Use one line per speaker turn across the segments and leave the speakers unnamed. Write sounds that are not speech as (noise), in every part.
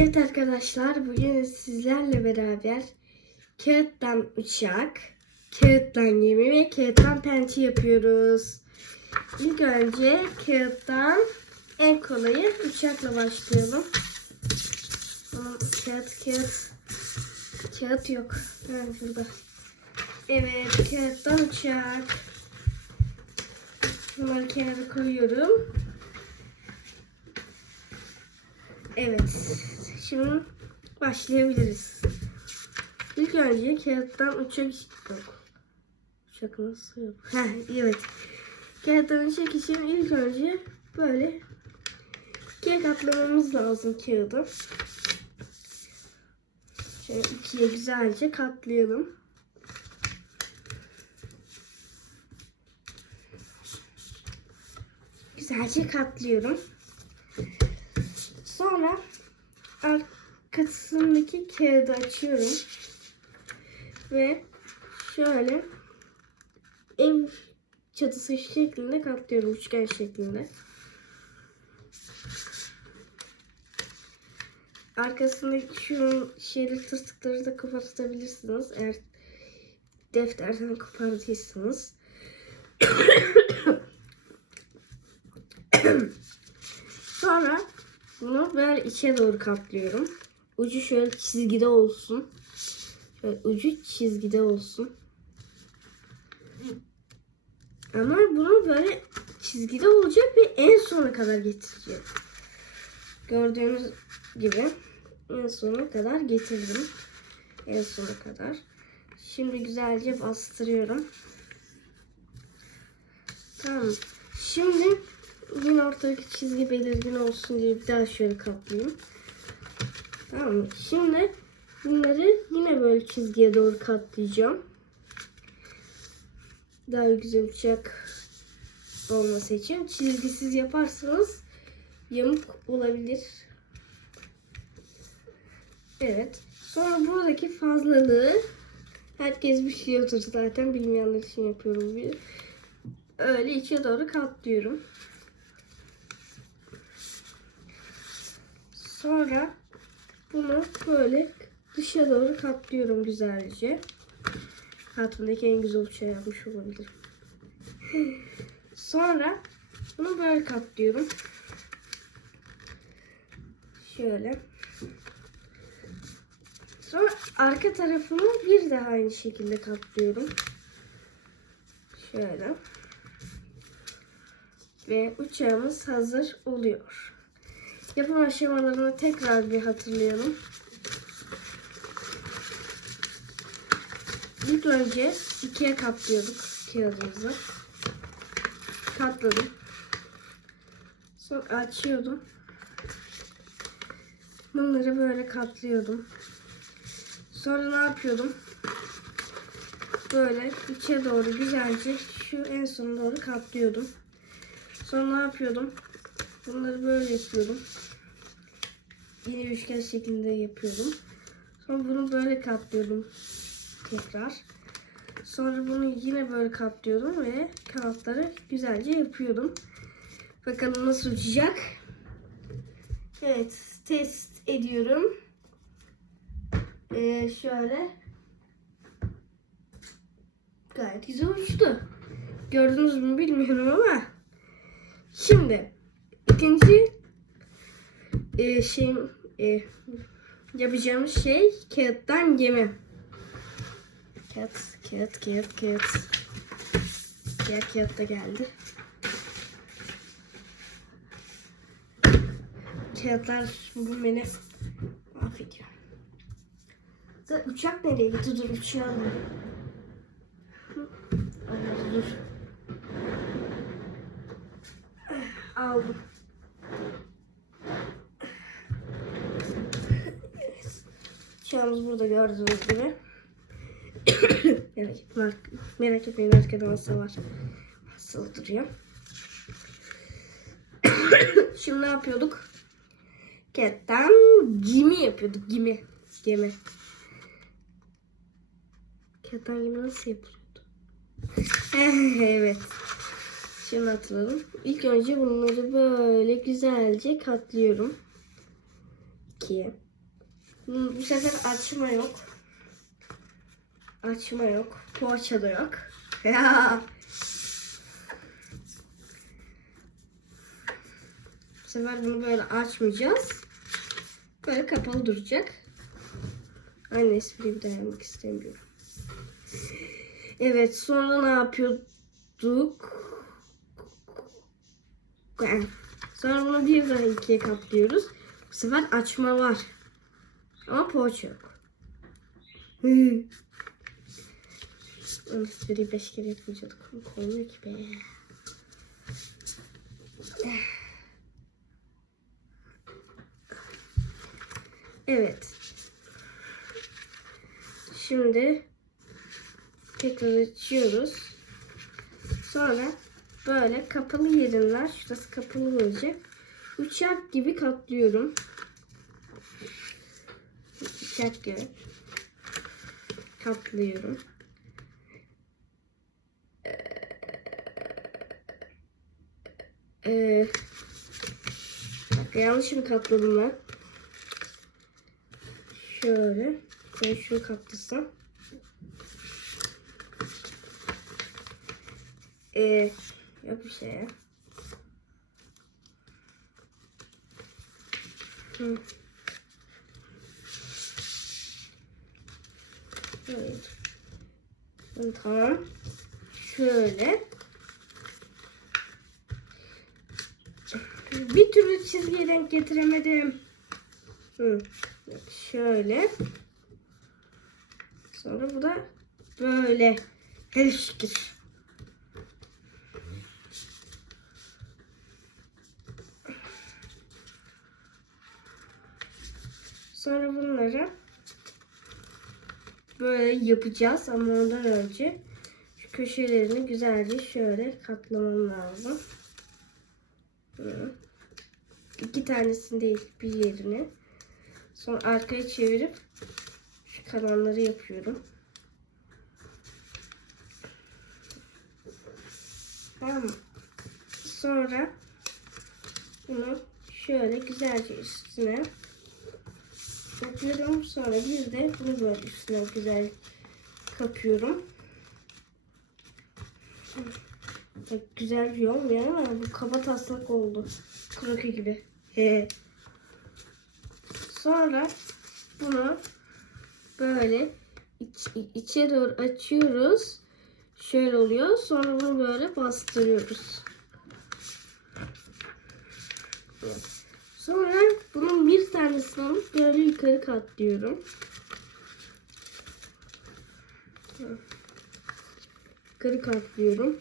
Evet arkadaşlar bugün sizlerle beraber kağıttan uçak, kağıttan gemi ve kağıttan pençe yapıyoruz. İlk önce kağıttan en kolayı uçakla başlayalım. Ama kağıt kağıt kağıt yok. Yani burada. Evet kağıttan uçak. Bunları kenara koyuyorum. Evet. Şimdi başlayabiliriz. İlk önce kağıttan uçak yok. Uçak nasıl yok? (laughs) Evet. Kağıttan uçak için ilk önce böyle ikiye katlamamız lazım kağıdı. Şöyle ikiye güzelce katlayalım. Güzelce katlıyorum. Sonra arkasındaki kağıdı açıyorum. Ve şöyle ev çatısı şeklinde katlıyorum. Üçgen şeklinde. Arkasındaki şu şeyleri tırtıkları da kapatabilirsiniz. Eğer defterden kopardıysanız. (coughs) Sonra bunu böyle içe doğru katlıyorum. Ucu şöyle çizgide olsun. Şöyle ucu çizgide olsun. Ama bunu böyle çizgide olacak ve en sona kadar getireceğim. Gördüğünüz gibi en sona kadar getirdim. En sona kadar. Şimdi güzelce bastırıyorum. Tamam. Şimdi yine ortadaki çizgi belirgin olsun diye bir daha şöyle katlayayım. Tamam mı? Şimdi bunları yine böyle çizgiye doğru katlayacağım. Daha güzel uçak olması için çizgisiz yaparsanız yamuk olabilir. Evet. Sonra buradaki fazlalığı herkes bir şey otur zaten bilmeyenler için yapıyorum. Bir. Öyle içe doğru katlıyorum. Sonra bunu böyle dışa doğru katlıyorum güzelce. Hayatımdaki en güzel uçağı yapmış olabilirim. Sonra bunu böyle katlıyorum. Şöyle. Sonra arka tarafını bir daha aynı şekilde katlıyorum. Şöyle. Ve uçağımız hazır oluyor. Yapım aşamalarını tekrar bir hatırlayalım. İlk önce ikiye katlıyorduk kağıdımızı. Katladım. Sonra açıyordum. Bunları böyle katlıyordum. Sonra ne yapıyordum? Böyle içe doğru güzelce şu en sona doğru katlıyordum. Sonra ne yapıyordum? Bunları böyle yapıyordum. Yine üçgen şeklinde yapıyordum. Sonra bunu böyle katlıyordum. Tekrar. Sonra bunu yine böyle katlıyordum ve kanatları güzelce yapıyordum. Bakalım nasıl uçacak. Evet, test ediyorum. Ee, şöyle. Gayet güzel uçtu. Gördünüz mü bilmiyorum ama. Şimdi ikinci e, şey e, yapacağımız şey kağıttan gemi. Kağıt, kağıt, kağıt, kağıt. Diğer kağıt da geldi. Kağıtlar bugün beni mahvediyor. Zaten uçak nereye gitti? Dur uçağı. Ay, dur. Aldım. Uçağımız burada gördüğünüz gibi. (coughs) merak, merak, etmeyin arkada masa var. Asılı duruyor. (coughs) Şimdi ne yapıyorduk? Ketten gemi yapıyorduk. Gemi. Gemi. Ketten gemi nasıl yapılıyordu? (laughs) evet. Şimdi hatırladım. İlk önce bunları böyle güzelce katlıyorum. İkiye. Bu sefer açma yok. Açma yok. Poğaça da yok. Ya. Bu sefer bunu böyle açmayacağız. Böyle kapalı duracak. Aynı espriyi yapmak istemiyorum. Evet sonra ne yapıyorduk? Sonra bunu bir daha ikiye katlıyoruz. Bu sefer açma var. Ama poğaça yok. Hı. O espriyi beş kere yapmayacaktık. Komik be. Evet. Şimdi tekrar açıyoruz. Sonra böyle kapalı yerinden şurası kapalı olacak. Uçak gibi katlıyorum. Gibi katlıyorum. Ee, bak yanlış mı katladım ben? Şöyle. Ben şunu katlasam. Ee, yok bir şey. Hı. Hı, Tamam. Şöyle. Bir türlü çizgiye denk getiremedim. Şöyle. Sonra bu da böyle. Her şükür. Sonra bunları böyle yapacağız ama ondan önce şu köşelerini güzelce şöyle katlamam lazım. İki tanesini değil bir yerini. Sonra arkaya çevirip şu kalanları yapıyorum. Tamam? Sonra bunu şöyle güzelce üstüne yapıyorum. Sonra bir de bunu böyle üstüne güzel kapıyorum. Bak güzel bir yol ya ama bu kaba taslak oldu. Kroki gibi. He. Sonra bunu böyle iç, içe doğru açıyoruz. Şöyle oluyor. Sonra bunu böyle bastırıyoruz. Sonra bunun bir tanesini alıp böyle yukarı katlıyorum. Yukarı katlıyorum.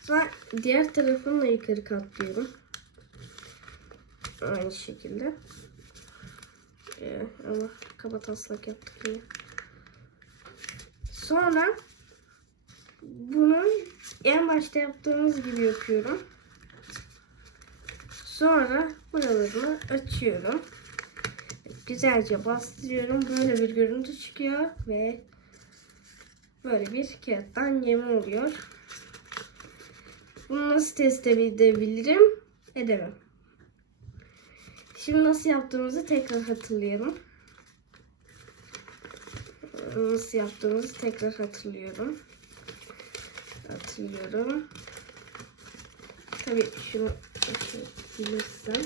Sonra diğer tarafını da yukarı katlıyorum. Aynı şekilde. Ee, ama kaba taslak yaptık yine. Sonra bunu en başta yaptığımız gibi yapıyorum. Sonra buralarını açıyorum. Güzelce bastırıyorum. Böyle bir görüntü çıkıyor ve böyle bir kağıttan yeme oluyor. Bunu nasıl test edebilirim? Edemem. Şimdi nasıl yaptığımızı tekrar hatırlayalım. Nasıl yaptığımızı tekrar hatırlıyorum. Hatırlıyorum. Tabii şunu bilirsem.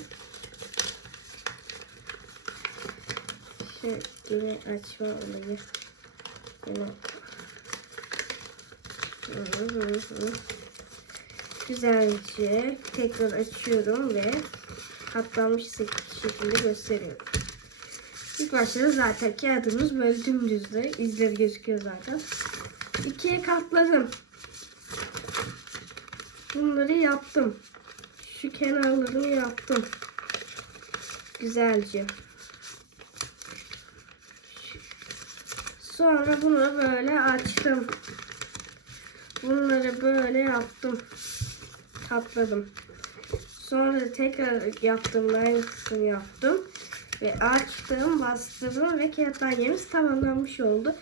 Şöyle açma olayı. Yine. Hı hı hı. Güzelce tekrar açıyorum ve katlanmış şekilde gösteriyorum. İlk başta zaten kağıdımız böyle dümdüzde izleri gözüküyor zaten. İkiye katladım. Bunları yaptım. Şu kenarlarını yaptım. Güzelce. Sonra bunu böyle açtım. Bunları böyle yaptım. Katladım. Sonra tekrar yaptım. Aynısını yaptım. Ve açtım, bastırdım ve kağıtlar yerimiz tamamlanmış oldu.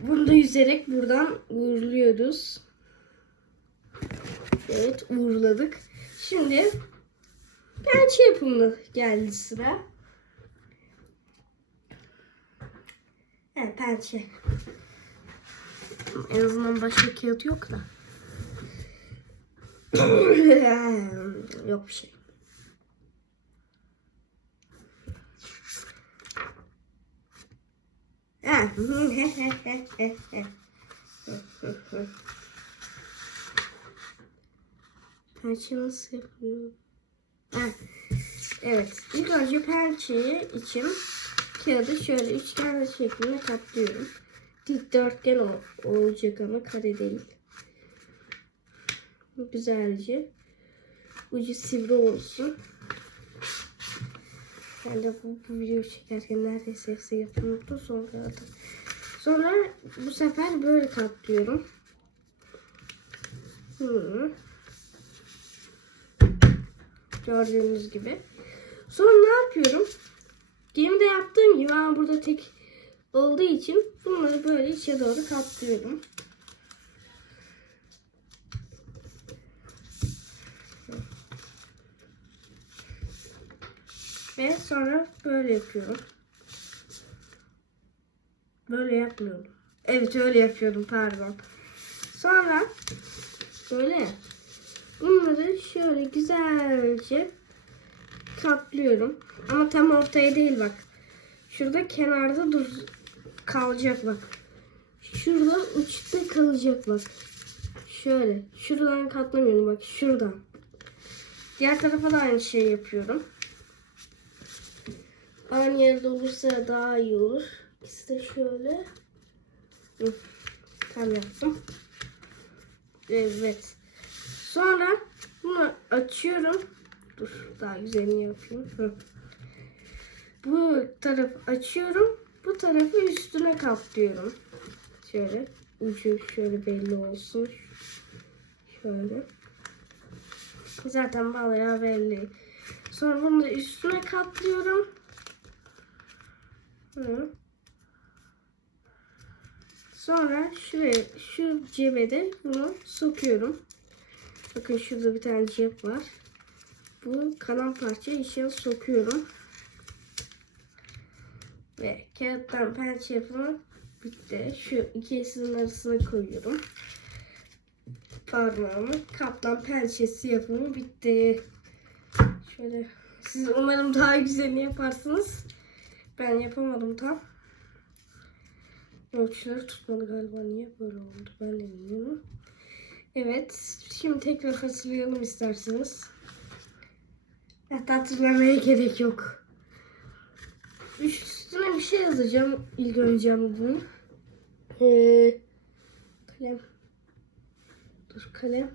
Bunu da yüzerek buradan uğurluyoruz. Evet uğurladık. Şimdi pençe yapımı geldi sıra. Evet pençe. En azından başka kağıt yok da. (coughs) yok bir şey. Ha. Pençe nasıl yapıyor? Ha. Evet. İlk önce pençeyi için kağıdı şöyle üçgen şeklinde katlıyorum. Dikdörtgen ol- olacak ama kare değil. Güzelce. Ucu sivri olsun. Ben de bu, bu videoyu çekerken neredeyse hepsi yapılmıştı sonra aldım. Sonra bu sefer böyle katlıyorum. Hı. Gördüğünüz gibi. Sonra ne yapıyorum? Gemide yaptığım gibi ama burada tek olduğu için bunları böyle içe doğru katlıyorum. Ve sonra böyle yapıyorum. Böyle yapmıyorum. Evet öyle yapıyordum pardon. Sonra böyle bunları şöyle güzelce katlıyorum. Ama tam ortaya değil bak. Şurada kenarda dur kalacak bak. Şurada uçta kalacak bak. Şöyle. Şuradan katlamıyorum bak. Şuradan. Diğer tarafa da aynı şey yapıyorum. Aynı yerde olursa daha iyi olur. İkisi de şöyle. Tam yaptım. Evet. Sonra bunu açıyorum. Dur daha güzelini yapayım. Bu tarafı açıyorum. Bu tarafı üstüne kaplıyorum. Şöyle ucu şöyle belli olsun. Şöyle. Zaten bayağı belli. Sonra bunu da üstüne katlıyorum. Hı. Sonra şuraya şu cebe de bunu sokuyorum. Bakın şurada bir tane cep var. Bu kalan parçayı içine sokuyorum. Ve kağıttan pençe yapımı bitti. Şu ikisinin arasına koyuyorum. Parmağımı kaplan pençesi yapımı bitti. Şöyle siz umarım daha güzelini yaparsınız. Ben yapamadım tam. Ölçüleri tutmadı galiba. Niye böyle oldu? Ben de bilmiyorum. Evet. Şimdi tekrar hatırlayalım isterseniz. Hatta hatırlamaya gerek yok. Üstüne bir şey yazacağım ilk önce ama bunun. Ee, kalem. Dur kalem.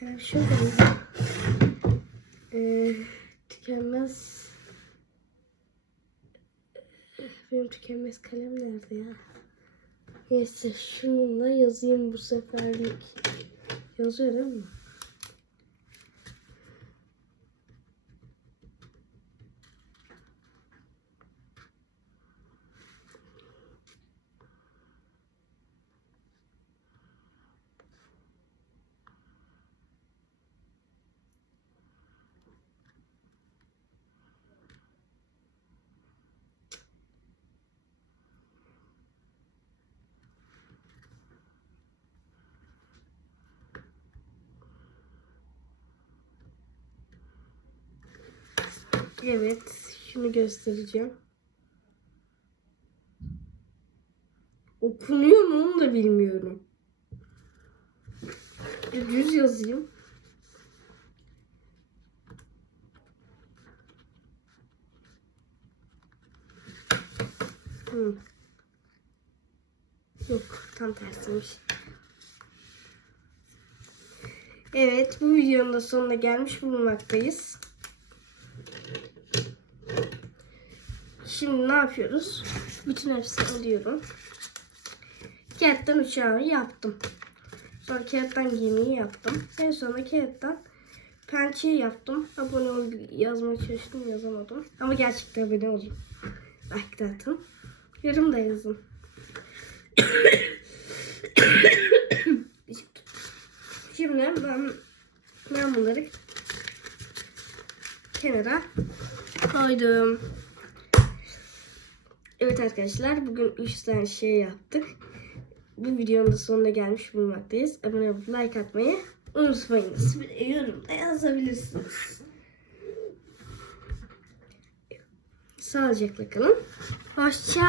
Kalem şöyle. Ee, tükenmez. Benim tükenmez kalem nerede ya? Neyse şununla yazayım bu seferlik. Yazıyor değil mi? Evet, şunu göstereceğim. Okunuyor mu onu da bilmiyorum. Düz yazayım. Hı. Yok, tam tersiymiş. Evet, bu videonun da sonuna gelmiş bulunmaktayız. Şimdi ne yapıyoruz? Bütün hepsini alıyorum. Kağıttan uçağı yaptım. Sonra kağıttan gemiyi yaptım. En sonunda kağıttan pençeyi yaptım. Abone ol yazmaya çalıştım yazamadım. Ama gerçekten abone olayım. Like atın. Yorum da yazın. Şimdi ben, ben bunları kenara koydum. Arkadaşlar bugün 3 tane şey yaptık. Bu videonun da sonuna gelmiş bulunmaktayız. Abone olup like atmayı unutmayınız. Bir yorumda yazabilirsiniz. Sağlıcakla kalın. Hoşça